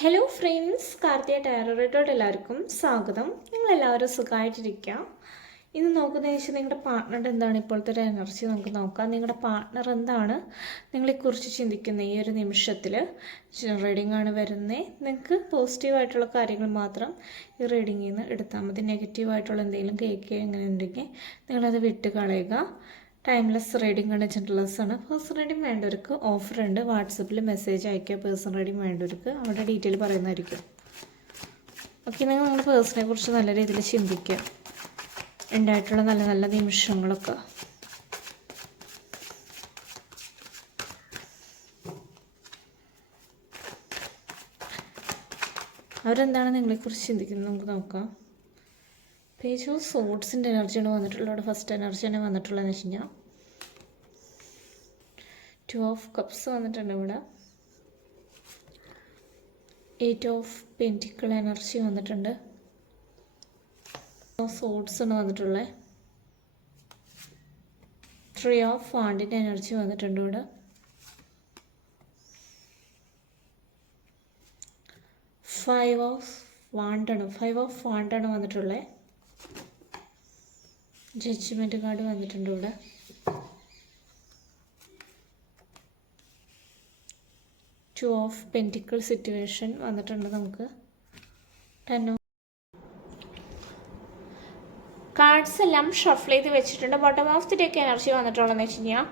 Hello friends, Karthika ടാരോട്ടോട് എല്ലാവർക്കും സ്വാഗതം. നിങ്ങളെല്ലാവരും സുഖമായിട്ടിരിക്കുക. ഇന്ന് നോക്കുന്നതെന്ന് വെച്ചാൽ നിങ്ങളുടെ പാർട്ട്ണറുടെ എന്താണ് ഇപ്പോഴത്തെ ഒരു എനർജി നമുക്ക് നോക്കാം. നിങ്ങളുടെ പാർട്ട്ണർ എന്താണ് നിങ്ങളെക്കുറിച്ച് ചിന്തിക്കുന്നത് ഈ ഒരു നിമിഷത്തിൽ. റീഡിംഗ് ആണ് വരുന്നത്. നിങ്ങൾക്ക് പോസിറ്റീവായിട്ടുള്ള കാര്യങ്ങൾ മാത്രം ഈ റീഡിങ്ങിൽ നിന്ന് എടുത്താൽ മതി. നെഗറ്റീവായിട്ടുള്ള എന്തെങ്കിലും കേൾക്കുക എങ്ങനെ ഉണ്ടെങ്കിൽ നിങ്ങളത് വിട്ട് കളയുക. ടൈംലെസ് റീഡിംഗ് ആണ്, ജെൻറൽലെസ് ആണ്. പേഴ്സൺ റീഡിംഗ് വേണ്ടവർക്ക് ഓഫർ ഉണ്ട്. വാട്സപ്പിൽ മെസ്സേജ് അയക്കുക. പേഴ്സൺ റീഡിംഗ് വേണ്ടവർക്ക് അവിടെ ഡീറ്റെയിൽ പറയുന്നതായിരിക്കും. ഓക്കെ, നിങ്ങൾ നിങ്ങളുടെ പേഴ്സണെ കുറിച്ച് നല്ല രീതിയിൽ ചിന്തിക്കുക. ഉണ്ടായിട്ടുള്ള നല്ല നല്ല നിമിഷങ്ങളൊക്കെ അവരെന്താണ് നിങ്ങളെക്കുറിച്ച് ചിന്തിക്കുന്നത് നമുക്ക് നോക്കാം. പേജ് ഓഫ് സോഡ്സിൻ്റെ എനർജിയാണ് വന്നിട്ടുള്ളത്. അവിടെ ഫസ്റ്റ് എനർജിയാണ് വന്നിട്ടുള്ളതെന്ന് വെച്ച് കഴിഞ്ഞാൽ 2 ഓഫ് കപ്സ് വന്നിട്ടുണ്ട്. ഇവിടെ 8 ഓഫ് പെൻറ്റിക്കിൾ എനർജി വന്നിട്ടുണ്ട്. സോഡ്സ് ആണ് വന്നിട്ടുള്ളത്. 3 ഓഫ് വാണ്ടിൻ്റെ എനർജി വന്നിട്ടുണ്ട്. ഇവിടെ 5 ഓഫ് വാണ്ടാണ് വന്നിട്ടുള്ളത്. ജഡ്ജ്മെൻറ്റ് കാർഡ് വന്നിട്ടുണ്ട്. ഇവിടെ 2 ഓഫ് പെൻറ്റിക്കിൾ സിറ്റുവേഷൻ വന്നിട്ടുണ്ട്. നമുക്ക് 10 ഓഫ് കാർഡ്സ് എല്ലാം ഷഫിൾ ചെയ്ത് വെച്ചിട്ടുണ്ട്. Bottom of the deck energy വന്നിട്ടുള്ളതെന്ന് വെച്ച് കഴിഞ്ഞാൽ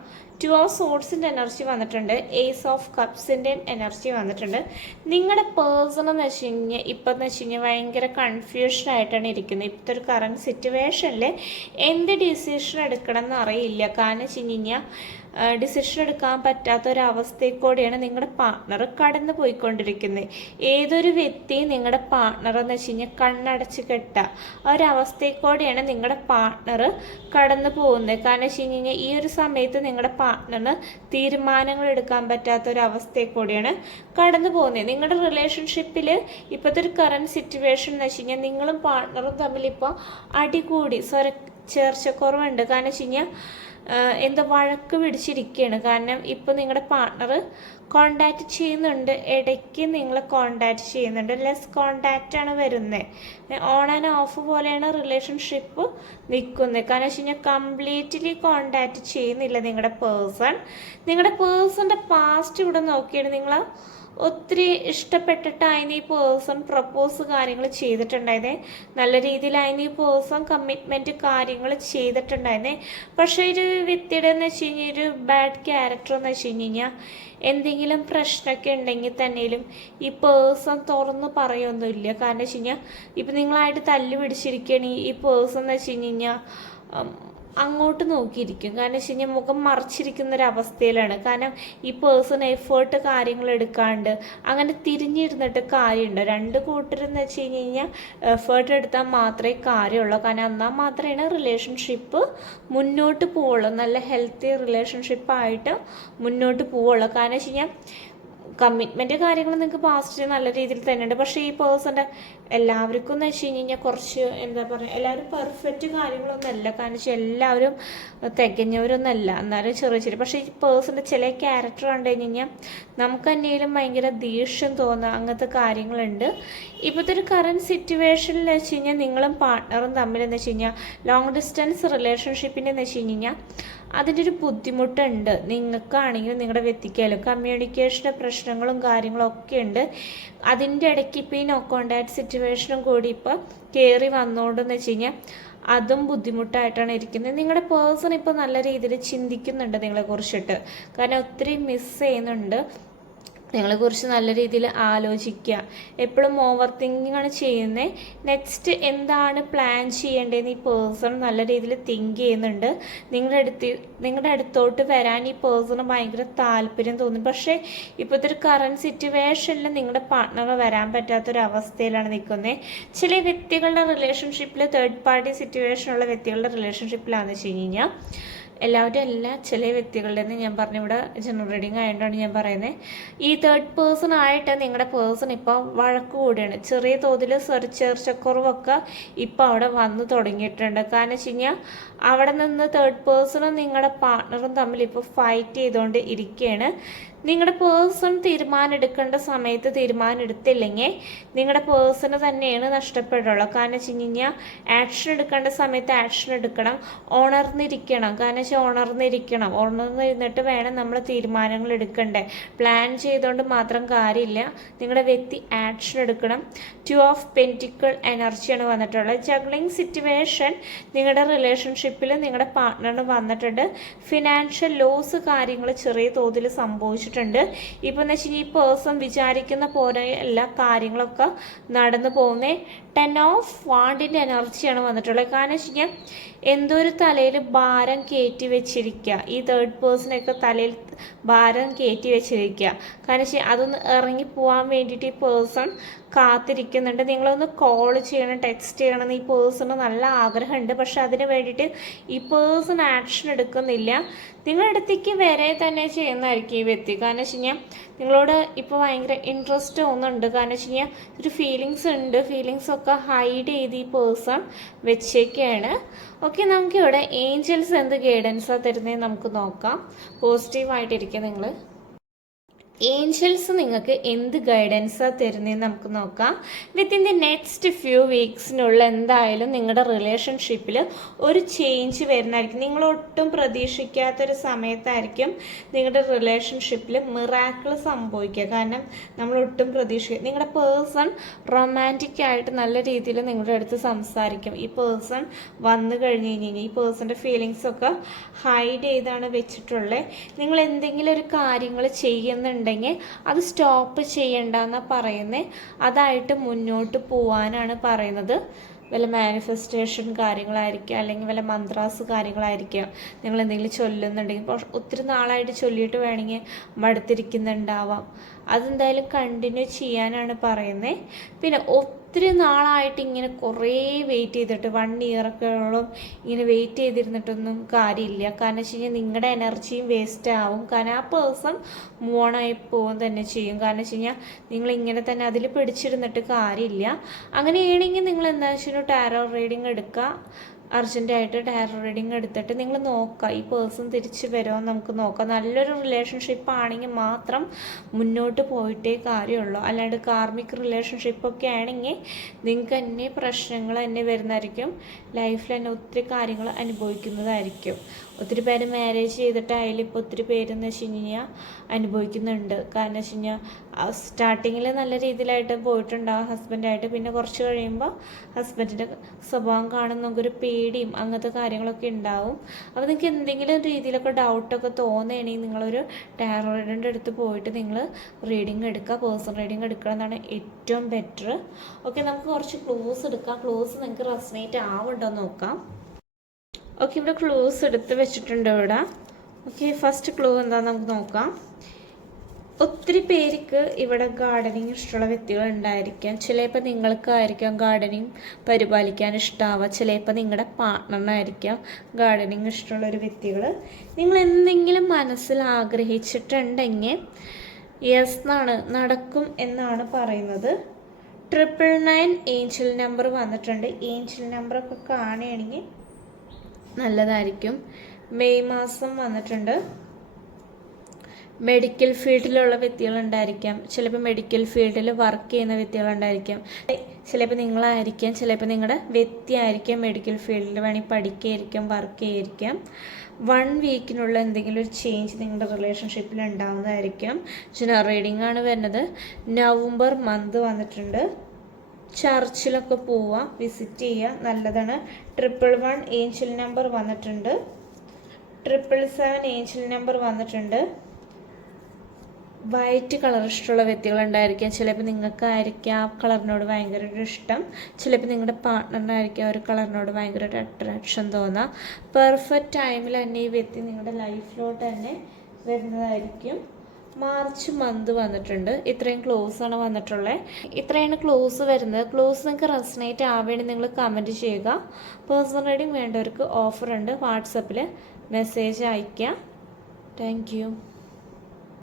2 ഓഫ് സോഡ്സിൻ്റെ എനർജി വന്നിട്ടുണ്ട്. ഏസ് ഓഫ് കപ്സിൻ്റെ എനർജി വന്നിട്ടുണ്ട്. നിങ്ങളുടെ പേഴ്സൺ എന്ന് വെച്ച് കഴിഞ്ഞാൽ ഇപ്പം എന്ന് വെച്ച് കഴിഞ്ഞാൽ ഭയങ്കര കൺഫ്യൂഷനായിട്ടാണ് ഇരിക്കുന്നത്. ഇപ്പോഴത്തെ ഒരു കറണ്ട് സിറ്റുവേഷനിൽ എന്ത് ഡിസിഷൻ എടുക്കണം എന്ന് അറിയില്ല. കാരണം വെച്ച് കഴിഞ്ഞാൽ ഡിസിഷൻ എടുക്കാൻ പറ്റാത്തൊരവസ്ഥയിൽ കൂടിയാണ് നിങ്ങളുടെ പാർട്ട്ണർ കടന്നു പോയിക്കൊണ്ടിരിക്കുന്നത്. ഏതൊരു വ്യക്തിയും നിങ്ങളുടെ പാർട്ട്ണർ എന്ന് വെച്ച് കഴിഞ്ഞാൽ കണ്ണടച്ച് കെട്ടുക ഒരവസ്ഥയിൽ കൂടിയാണ് നിങ്ങളുടെ പാർട്ട്ണർ കടന്നു പോകുന്നത്. കാരണം വെച്ച് കഴിഞ്ഞാൽ ഈ ഒരു സമയത്ത് നിങ്ങളുടെ പാർട്ട്ണറിന് തീരുമാനങ്ങൾ എടുക്കാൻ പറ്റാത്തൊരവസ്ഥയിൽ കൂടിയാണ് കടന്നു പോകുന്നത്. നിങ്ങളുടെ റിലേഷൻഷിപ്പിൽ ഇപ്പോഴത്തെ ഒരു കറണ്ട് സിറ്റുവേഷൻ എന്ന് വെച്ച് കഴിഞ്ഞാൽ നിങ്ങളും പാർട്ട്ണറും തമ്മിൽ ഇപ്പോൾ അടികൂടി ചേർച്ചക്കുറവുണ്ട്. കാരണം വെച്ച് കഴിഞ്ഞാൽ എന്താ വഴക്ക് പിടിച്ചിരിക്കുകയാണ്. കാരണം ഇപ്പോൾ നിങ്ങളുടെ പാർട്ട്ണർ കോണ്ടാക്റ്റ് ചെയ്യുന്നുണ്ട്, ഇടയ്ക്ക് നിങ്ങളെ കോണ്ടാക്റ്റ് ചെയ്യുന്നുണ്ട്. ലെസ് കോണ്ടാക്റ്റാണ് വരുന്നത്. ഓൺ ആൻഡ് ഓഫ് പോലെയാണ് റിലേഷൻഷിപ്പ് നിൽക്കുന്നത്. കാരണം വെച്ച് കഴിഞ്ഞാൽ കംപ്ലീറ്റ്ലി കോണ്ടാക്റ്റ് ചെയ്യുന്നില്ല നിങ്ങളുടെ പേഴ്സൺ. നിങ്ങളുടെ പേഴ്സൻ്റെ പാസ്റ്റ് ഇവിടെ നോക്കിയാണ് നിങ്ങൾ ഒത്തിരി ഇഷ്ടപ്പെട്ടിട്ട് അതിന് ഈ പേഴ്സൺ പ്രപ്പോസ് കാര്യങ്ങൾ ചെയ്തിട്ടുണ്ടായിരുന്നേ. നല്ല രീതിയിൽ അതിന് ഈ പേഴ്സൺ കമ്മിറ്റ്മെൻറ്റ് കാര്യങ്ങൾ ചെയ്തിട്ടുണ്ടായിരുന്നേ. പക്ഷേ ഒരു വ്യക്തിയുടെ എന്ന് വെച്ച് കഴിഞ്ഞാൽ ഒരു ബാഡ് ക്യാരക്ടർ എന്ന് വെച്ച് കഴിഞ്ഞാൽ എന്തെങ്കിലും പ്രശ്നമൊക്കെ ഉണ്ടെങ്കിൽ തന്നെയും ഈ പേഴ്സൺ തുറന്ന് പറയൊന്നുമില്ല. കാരണം വെച്ച് കഴിഞ്ഞാൽ ഇപ്പം നിങ്ങളായിട്ട് തല്ലു പിടിച്ചിരിക്കുകയാണ് ഈ പേഴ്സൺ എന്ന് വെച്ച് കഴിഞ്ഞാൽ അങ്ങോട്ട് നോക്കിയിരിക്കും. കാരണം വെച്ച് കഴിഞ്ഞാൽ മുഖം മറച്ചിരിക്കുന്നൊരവസ്ഥയിലാണ്. കാരണം ഈ പേഴ്സൺ എഫേർട്ട് കാര്യങ്ങൾ എടുക്കാണ്ട് അങ്ങനെ തിരിഞ്ഞിരുന്നിട്ട് കാര്യമുണ്ട്. രണ്ട് കൂട്ടരെന്ന് വെച്ച് കഴിഞ്ഞാൽ എഫേർട്ട് എടുത്താൽ മാത്രമേ കാര്യമുള്ളൂ. കാരണം എന്നാൽ മാത്രമേ റിലേഷൻഷിപ്പ് മുന്നോട്ട് പോവുള്ളൂ. നല്ല ഹെൽത്തി റിലേഷൻഷിപ്പായിട്ട് മുന്നോട്ട് പോവുള്ളൂ. കാരണം വെച്ച് കഴിഞ്ഞാൽ കമ്മിറ്റ്മെൻറ്റ് കാര്യങ്ങൾ നിങ്ങൾക്ക് പാസ്റ്റ് നല്ല രീതിയിൽ തന്നെയുണ്ട്. പക്ഷേ ഈ പേഴ്സൻ്റെ എല്ലാവർക്കും എന്ന് വെച്ച് കഴിഞ്ഞാൽ കുറച്ച് എന്താ പറയുക, എല്ലാവരും പെർഫെക്റ്റ് കാര്യങ്ങളൊന്നുമല്ല. കാരണം വെച്ചാൽ എല്ലാവരും തികഞ്ഞവരൊന്നുമല്ല. എന്നാലും ചെറിയ പക്ഷേ ഈ പേഴ്സൻ്റെ ചില ക്യാരക്ടർ കണ്ടു കഴിഞ്ഞാൽ നമുക്ക് തന്നെയും ഭയങ്കര ദേഷ്യം തോന്നുക അങ്ങനത്തെ കാര്യങ്ങളുണ്ട്. ഇപ്പോഴത്തെ ഒരു കറണ്ട് സിറ്റുവേഷനിൽ വെച്ച് കഴിഞ്ഞാൽ നിങ്ങളും പാർട്ട്ണറും തമ്മിലെന്ന് വെച്ച് കഴിഞ്ഞാൽ ലോങ് ഡിസ്റ്റൻസ് റിലേഷൻഷിപ്പിൻ്റെ എന്ന് വെച്ച് കഴിഞ്ഞാൽ അതിൻ്റെ ഒരു ബുദ്ധിമുട്ടുണ്ട്. നിങ്ങൾക്കാണെങ്കിലും നിങ്ങളുടെ വ്യക്തിക്കായാലും കമ്മ്യൂണിക്കേഷൻ്റെ പ്രശ്നങ്ങളും കാര്യങ്ങളും ഒക്കെ ഉണ്ട്. അതിൻ്റെ ഇടയ്ക്ക് ഇപ്പോൾ ഈ നോ കോണ്ടാക്ട് സിറ്റുവേഷനും കൂടി ഇപ്പോൾ കയറി വന്നുകൊണ്ടെന്ന് വെച്ച് കഴിഞ്ഞാൽ അതും ബുദ്ധിമുട്ടായിട്ടാണ് ഇരിക്കുന്നത്. നിങ്ങളുടെ പേഴ്സൺ ഇപ്പോൾ നല്ല രീതിയിൽ ചിന്തിക്കുന്നുണ്ട് നിങ്ങളെക്കുറിച്ചിട്ട്. കാരണം ഒത്തിരി മിസ് ചെയ്യുന്നുണ്ട്. നിങ്ങളെക്കുറിച്ച് നല്ല രീതിയിൽ ആലോചിക്കുക. എപ്പോഴും ഓവർ തിങ്കിങ് ആണ് ചെയ്യുന്നത്. നെക്സ്റ്റ് എന്താണ് പ്ലാൻ ചെയ്യേണ്ടതെന്ന് ഈ പേഴ്സൺ നല്ല രീതിയിൽ തിങ്ക് ചെയ്യുന്നുണ്ട്. നിങ്ങളുടെ അടുത്തോട്ട് വരാൻ ഈ പേഴ്സണ് ഭയങ്കര താല്പര്യം തോന്നും. പക്ഷേ ഇപ്പോഴത്തെ ഒരു കറണ്ട് സിറ്റുവേഷനിൽ നിങ്ങളുടെ പാർട്ട്ണർ വരാൻ പറ്റാത്തൊരവസ്ഥയിലാണ് നിൽക്കുന്നത്. ചില വ്യക്തികളുടെ റിലേഷൻഷിപ്പിൽ തേർഡ് പാർട്ടി സിറ്റുവേഷനുള്ള വ്യക്തികളുടെ റിലേഷൻഷിപ്പിലാണെന്ന് വെച്ച് കഴിഞ്ഞാൽ എല്ലാവരും ചില വ്യക്തികളുടെ ഞാൻ പറഞ്ഞു. ഇവിടെ ജനറൽ റീഡിങ് ആയതുകൊണ്ടാണ് ഞാൻ പറയുന്നത്. ഈ തേർഡ് പേഴ്സൺ ആയിട്ട് നിങ്ങളുടെ പേഴ്സൺ ഇപ്പോൾ വഴക്ക് കൂടിയാണ്. ചെറിയ തോതിൽ ചേർച്ചക്കുറവൊക്കെ ഇപ്പോൾ അവിടെ വന്നു തുടങ്ങിയിട്ടുണ്ട്. കാരണം വെച്ച് കഴിഞ്ഞാൽ അവിടെ നിന്ന് തേർഡ് പേഴ്സണും നിങ്ങളുടെ പാർട്ട്ണറും തമ്മിൽ ഇപ്പോൾ ഫൈറ്റ് ചെയ്തുകൊണ്ട് ഇരിക്കുകയാണ്. നിങ്ങളുടെ പേഴ്സൺ തീരുമാനം എടുക്കേണ്ട സമയത്ത് തീരുമാനം എടുത്തില്ലെങ്കിൽ നിങ്ങളുടെ പേഴ്സണ് തന്നെയാണ് നഷ്ടപ്പെടുള്ളൂ. കാരണം വെച്ച് കഴിഞ്ഞാൽ ആക്ഷൻ എടുക്കേണ്ട സമയത്ത് ആക്ഷൻ എടുക്കണം, ഉണർന്നിരിക്കണം. കാരണം വെച്ചാൽ ഉണർന്നിരുന്നിട്ട് വേണം നമ്മൾ തീരുമാനങ്ങൾ എടുക്കണ്ടേ. പ്ലാൻ ചെയ്തുകൊണ്ട് മാത്രം കാര്യമില്ല, നിങ്ങളുടെ വ്യക്തി ആക്ഷൻ എടുക്കണം. 2 ഓഫ് പെന്റിക്കിൾ എനർജിയാണ് വന്നിട്ടുള്ളത്. ജഗ്ലിംഗ് സിറ്റുവേഷൻ നിങ്ങളുടെ റിലേഷൻഷിപ്പിൽ നിങ്ങളുടെ പാർട്ട്ണറിന് വന്നിട്ടുണ്ട്. ഫിനാൻഷ്യൽ ലോസ് കാര്യങ്ങൾ ചെറിയ തോതിൽ സംഭവിച്ചിട്ടുണ്ട്. ഇപ്പം എന്ന് വെച്ച് കഴിഞ്ഞാൽ ഈ പേഴ്സൺ വിചാരിക്കുന്ന പോലെ എല്ലാ കാര്യങ്ങളൊക്കെ നടന്നു പോകുന്നേ. 10 ഓഫ് വാണ്ടിൻ്റെ എനർജിയാണ് വന്നിട്ടുള്ളത്. കാരണം വെച്ച് കഴിഞ്ഞാൽ എന്തോ ഒരു തലയിൽ ഭാരം കയറ്റി വെച്ചിരിക്കുക, ഈ തേർഡ് പേഴ്സണൊക്കെ തലയിൽ ഭാരം കയറ്റി വെച്ചിരിക്കുക. കാരണം വെച്ചാൽ അതൊന്ന് ഇറങ്ങി പോകാൻ വേണ്ടിയിട്ട് ഈ പേഴ്സൺ കാത്തിരിക്കുന്നുണ്ട്. നിങ്ങളൊന്ന് കോൾ ചെയ്യണം, ടെക്സ്റ്റ് ചെയ്യണം എന്ന് ഈ പേഴ്സണ് നല്ല ആഗ്രഹമുണ്ട്. പക്ഷെ അതിന് വേണ്ടിയിട്ട് ഈ പേഴ്സൺ ആക്ഷൻ എടുക്കുന്നില്ല. നിങ്ങളുടെ അടുത്തേക്ക് വരെ തന്നെ ചെയ്യുന്നതായിരിക്കും ഈ വ്യക്തി. കാരണം വെച്ച് കഴിഞ്ഞാൽ നിങ്ങളോട് ഇപ്പോൾ ഭയങ്കര ഇൻട്രസ്റ്റ് തോന്നുന്നുണ്ട്. കാരണം വെച്ച് കഴിഞ്ഞാൽ ഒരു ഫീലിങ്സ് ഉണ്ട്, ഫീലിങ്സൊക്കെ ഹൈഡ് ചെയ്ത് ഈ പേഴ്സൺ വെച്ചേക്കാണ്. ഓക്കെ, നമുക്കിവിടെ ഏഞ്ചൽസ് എന്ത് ഗൈഡൻസാണ് തരുന്നതെന്ന് നമുക്ക് നോക്കാം. പോസിറ്റീവായിട്ടിരിക്കുക നിങ്ങൾ. ഏഞ്ചൽസ് നിങ്ങൾക്ക് എന്ത് ഗൈഡൻസാണ് തരുന്നതെന്ന് നമുക്ക് നോക്കാം. വിത്തിൻ ദി നെക്സ്റ്റ് ഫ്യൂ വീക്സിനുള്ള എന്തായാലും നിങ്ങളുടെ റിലേഷൻഷിപ്പിൽ ഒരു ചേഞ്ച് വരുന്നതായിരിക്കും. നിങ്ങളൊട്ടും പ്രതീക്ഷിക്കാത്തൊരു സമയത്തായിരിക്കും നിങ്ങളുടെ റിലേഷൻഷിപ്പിൽ മിറാക്കിൾ സംഭവിക്കുക. കാരണം നമ്മളൊട്ടും പ്രതീക്ഷിക്കുക, നിങ്ങളുടെ പേഴ്സൺ റൊമാൻറ്റിക് ആയിട്ട് നല്ല രീതിയിൽ നിങ്ങളുടെ അടുത്ത് സംസാരിക്കും. ഈ പേഴ്സൺ വന്നു കഴിഞ്ഞ് കഴിഞ്ഞാൽ ഈ പേഴ്സൻ്റെ ഫീലിങ്സൊക്കെ ഹൈഡ് ചെയ്താണ് വെച്ചിട്ടുള്ളത്. നിങ്ങൾ എന്തെങ്കിലും ഒരു കാര്യങ്ങൾ ചെയ്യുന്നുണ്ട് അത് സ്റ്റോപ്പ് ചെയ്യണ്ടെന്നാണ് പറയുന്നത്. അതായിട്ട് മുന്നോട്ട് പോവാനാണ് പറയുന്നത്. വല്ല മാനിഫെസ്റ്റേഷൻ കാര്യങ്ങളായിരിക്കുക, അല്ലെങ്കിൽ വല്ല മന്ത്രാസ് കാര്യങ്ങളായിരിക്കുക. നിങ്ങൾ എന്തെങ്കിലും ചൊല്ലുന്നുണ്ടെങ്കിൽ, ഇപ്പോൾ ഒത്തിരി നാളായിട്ട് ചൊല്ലിയിട്ട് വേണമെങ്കിൽ മടുത്തിരിക്കുന്നുണ്ടാവാം. അതെന്തായാലും കണ്ടിന്യൂ ചെയ്യാനാണ് പറയുന്നത്. പിന്നെ ഒത്തിരി നാളായിട്ട് ഇങ്ങനെ കുറേ വെയിറ്റ് ചെയ്തിട്ട് 1 ഇയറൊക്കെയോളം ഇങ്ങനെ വെയിറ്റ് ചെയ്തിരുന്നിട്ടൊന്നും കാര്യമില്ല. കാരണം വെച്ച് കഴിഞ്ഞാൽ നിങ്ങളുടെ എനർജിയും വേസ്റ്റ് ആവും. കാരണം ആ പേഴ്സൺ മൂവണായി പോകും തന്നെ ചെയ്യും. കാരണം വെച്ച് കഴിഞ്ഞാൽ നിങ്ങളിങ്ങനെ തന്നെ അതിൽ പിടിച്ചിരുന്നിട്ട് കാര്യമില്ല. അങ്ങനെയാണെങ്കിൽ നിങ്ങൾ എന്താ വെച്ചാൽ ടാരോ റീഡിങ് എടുക്കുക. അർജൻറ്റായിട്ട് ടാരോ റീഡിങ് എടുത്തിട്ട് നിങ്ങൾ നോക്കുക, ഈ പേഴ്സൺ തിരിച്ച് വരുമോ നമുക്ക് നോക്കാം. നല്ലൊരു റിലേഷൻഷിപ്പ് ആണെങ്കിൽ മാത്രം മുന്നോട്ട് പോയിട്ടേ കാര്യമുള്ളൂ. അല്ലാണ്ട് കാർമിക് റിലേഷൻഷിപ്പൊക്കെ ആണെങ്കിൽ നിങ്ങൾക്ക് തന്നെ പ്രശ്നങ്ങൾ തന്നെ വരുന്നതായിരിക്കും. ലൈഫിൽ തന്നെ ഒത്തിരി കാര്യങ്ങൾ അനുഭവിക്കുന്നതായിരിക്കും. ഒത്തിരി പേര് മാരേജ് ചെയ്തിട്ടായാലും ഇപ്പോൾ ഒത്തിരി പേരെന്ന് വെച്ച് കഴിഞ്ഞാൽ അനുഭവിക്കുന്നുണ്ട്. കാരണം വെച്ച് കഴിഞ്ഞാൽ സ്റ്റാർട്ടിങ്ങിൽ നല്ല രീതിയിലായിട്ട് പോയിട്ടുണ്ടാകും ഹസ്ബൻഡായിട്ട്. പിന്നെ കുറച്ച് കഴിയുമ്പോൾ ഹസ്ബൻഡിൻ്റെ സ്വഭാവം കാണുന്ന നമുക്കൊരു പേടിയും അങ്ങനത്തെ കാര്യങ്ങളൊക്കെ ഉണ്ടാവും. അപ്പോൾ നിങ്ങൾക്ക് എന്തെങ്കിലും രീതിയിലൊക്കെ ഡൗട്ടൊക്കെ തോന്നുകയാണെങ്കിൽ നിങ്ങളൊരു ടാരോ റീഡറിൻ്റെ അടുത്ത് പോയിട്ട് നിങ്ങൾ റീഡിങ് എടുക്കുക. പേഴ്സണൽ റീഡിങ് എടുക്കുക എന്നാണ് ഏറ്റവും ബെറ്റർ. ഓക്കെ, നമുക്ക് കുറച്ച് ക്ലൂസ് എടുക്കാം. ക്ലൂസ് നിങ്ങൾക്ക് റെസനേറ്റ് ആവുന്നുണ്ടോ എന്ന് നോക്കാം. ഓക്കെ, ഇവിടെ ക്ലൂസ് എടുത്ത് വെച്ചിട്ടുണ്ട് ഇവിടെ. ഓക്കെ, ഫസ്റ്റ് ക്ലൂ എന്താണെന്ന് നമുക്ക് നോക്കാം. ഒത്തിരി പേർക്ക് ഇവിടെ ഗാർഡനിങ് ഇഷ്ടമുള്ള വ്യക്തികൾ ഉണ്ടായിരിക്കാം. ചിലപ്പോൾ നിങ്ങൾക്കായിരിക്കാം ഗാർഡനിങ് പരിപാലിക്കാൻ ഇഷ്ടമാവുക. ചിലപ്പോൾ നിങ്ങളുടെ പാർട്ട്ണറിനായിരിക്കാം ഗാർഡനിങ് ഇഷ്ടമുള്ളൊരു വ്യക്തികൾ. നിങ്ങൾ എന്തെങ്കിലും മനസ്സിൽ ആഗ്രഹിച്ചിട്ടുണ്ടെങ്കിൽ യെസ് നടക്കും എന്നാണ് പറയുന്നത്. 999 ഏഞ്ചൽ നമ്പർ വന്നിട്ടുണ്ട്. ഏഞ്ചൽ നമ്പറൊക്കെ കാണുകയാണെങ്കിൽ നല്ലതായിരിക്കും. മെയ് മാസം വന്നിട്ടുണ്ട്. മെഡിക്കൽ ഫീൽഡിലുള്ള വ്യക്തികളുണ്ടായിരിക്കാം. ചിലപ്പോൾ മെഡിക്കൽ ഫീൽഡിൽ വർക്ക് ചെയ്യുന്ന വ്യക്തികളുണ്ടായിരിക്കാം. ചിലപ്പോൾ നിങ്ങളായിരിക്കാം, ചിലപ്പോൾ നിങ്ങളുടെ വ്യക്തിയായിരിക്കാം മെഡിക്കൽ ഫീൽഡിൽ വേണമെങ്കിൽ പഠിക്കുകയായിരിക്കാം, വർക്ക് ചെയ്യായിരിക്കാം. 1 വീക്കിനുള്ള എന്തെങ്കിലും ഒരു ചേഞ്ച് നിങ്ങളുടെ റിലേഷൻഷിപ്പിൽ ഉണ്ടാവുന്നതായിരിക്കും. ജനറൽ റീഡിംഗ് ആണ് വരുന്നത്. നവംബർ മന്ത് വന്നിട്ടുണ്ട്. ചർച്ചിലൊക്കെ പോവുക, വിസിറ്റ് ചെയ്യുക, നല്ലതാണ്. 111 ഏഞ്ചൽ നമ്പർ വന്നിട്ടുണ്ട്. 777 ഏഞ്ചൽ നമ്പർ വന്നിട്ടുണ്ട്. വൈറ്റ് കളർ ഇഷ്ടമുള്ള വ്യക്തികളുണ്ടായിരിക്കാം. ചിലപ്പോൾ നിങ്ങൾക്കായിരിക്കാം ആ കളറിനോട് ഭയങ്കര ഒരു ഇഷ്ടം. ചിലപ്പോൾ നിങ്ങളുടെ പാർട്ട്ണറിനായിരിക്കും ആ ഒരു കളറിനോട് ഭയങ്കര ഒരു അട്രാക്ഷൻ തോന്നുക. പെർഫെക്റ്റ് ടൈമിൽ തന്നെ ഈ വ്യക്തി നിങ്ങളുടെ ലൈഫിലോട്ട് തന്നെ വരുന്നതായിരിക്കും. മാർച്ച് മന്ത് വന്നിട്ടുണ്ട്. ഇത്രയും ക്ലോസാണ് വന്നിട്ടുള്ളത്. ഇത്രയാണ് ക്ലോസ് വരുന്നത്. ക്ലോസ് നിങ്ങൾക്ക് റെസനേറ്റ് ആവേണ്ടി നിങ്ങൾ കമൻറ്റ് ചെയ്യുക. പേഴ്സണൽ റീഡിങ് വേണ്ടവർക്ക് ഓഫറുണ്ട്. വാട്സപ്പിൽ മെസ്സേജ് അയയ്ക്കുക. Thank you.